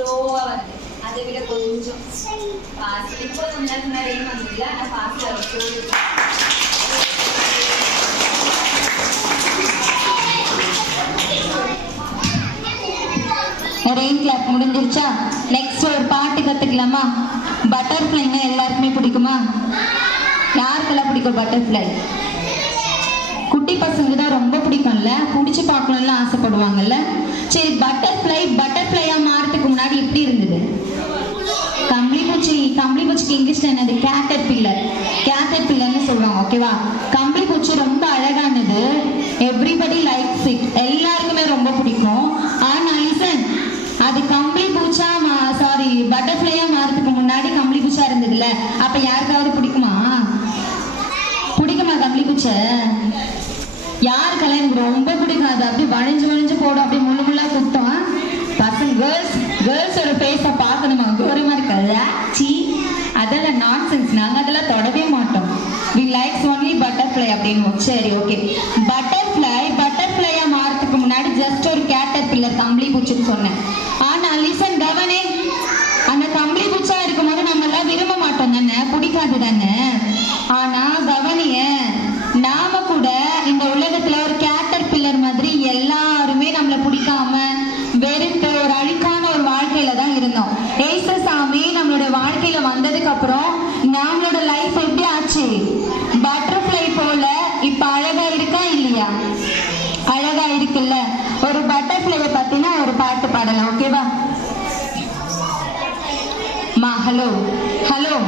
ஸ்லோவா வருது. அதை விட கொஞ்சம் ஃபாஸ்ட். இப்போ முன்னாடி வந்ததுல ஃபாஸ்டா இருக்கு. ரெயின் கிளாப் முடிஞ்சிருச்சா? நெக்ஸ்ட் ஒரு பாட்டு கத்துக்கலாமா? பட்டர்ஃப்ளைனா எல்லாருக்குமே பிடிக்குமா? யாருக்கெல்லாம் பிடிக்கும் பட்டர்ஃப்ளை? குட்டி பசங்க தான் ரொம்ப பிடிக்கும்ல, பிடிச்சி பார்க்கணும்ல ஆசைப்படுவாங்கல்ல. சரி, பட்டர்ஃப்ளையா மாறதுக்கு முன்னாடி எப்படி இருந்தது? கம்பளிப்பூச்சிக்கு இங்கிலீஷ்ல என்னது? கேட்டர்பில்லர்னு சொல்லுவாங்க. ஓகேவா? கம்பளிப்பூச்சி ரொம்ப அழகானது. Everybody likes it. எல்லாருக்குமே ரொம்ப பிடிக்கும். ஆனா லிசன், அது பட்டர்ஃப்ளையா மாறதுக்கு முன்னாடி கம்பளிப்பூச்சா இருந்ததுல, அப்ப யாருக்காவது பிடிக்குமா? கம்பளிப்பூச்சை யாருக்கெல்லாம் எனக்கு ரொம்ப பிடிக்காது. அப்படி வளைஞ்சு போடும், அப்படி முள்ளா குத்தம். பசங்க கேர்ள்ஸோட ஃபேஸை பார்க்கணுமா? கௌரவமா இருக்காது. அதெல்லாம் நான்சென்ஸ். நாங்க அதெல்லாம் தொடவே மாட்டோம். we likes only butterfly அப்படின்னு. சரி, ஓகே. பட்டர்ஃப்ளையா மாறதுக்கு முன்னாடி ஜஸ்ட் ஒரு கேட்டர்பில்லர், கம்பளிப்பூச்சின்னு சொன்னேன். ஆனா லிசன், கவனே, அந்த கம்பளிப்பூச்சா இருக்கும்போது நம்ம எல்லாம் விரும்ப மாட்டோம் தானே, பிடிக்காது தானே. ஆனா கவனிய, நாம கூட இந்த உலகத்துல ஒரு கேட்டர்பில்லர் மாதிரி எல்லாருமே நம்மள பிடிக்காம வெறுத்து ஒரு அழுக்கான ஒரு வாழ்க்கையில தான் இருந்தோம். ஏசசாமி நம்மளோட வாழ்க்கையில வந்ததுக்கு அப்புறம் நம்மளோட லைஃப் எப்படி ஆச்சு? பட்டர்ஃப்ளை போல இப்ப அழகா இருக்கா இல்லையா? அழகா இருக்குல்ல. ஒரு பட்டர்ஃப்ளைய பத்தினா ஒரு பாட்டு பாடலாம். ஓகேவா? ஹலோ.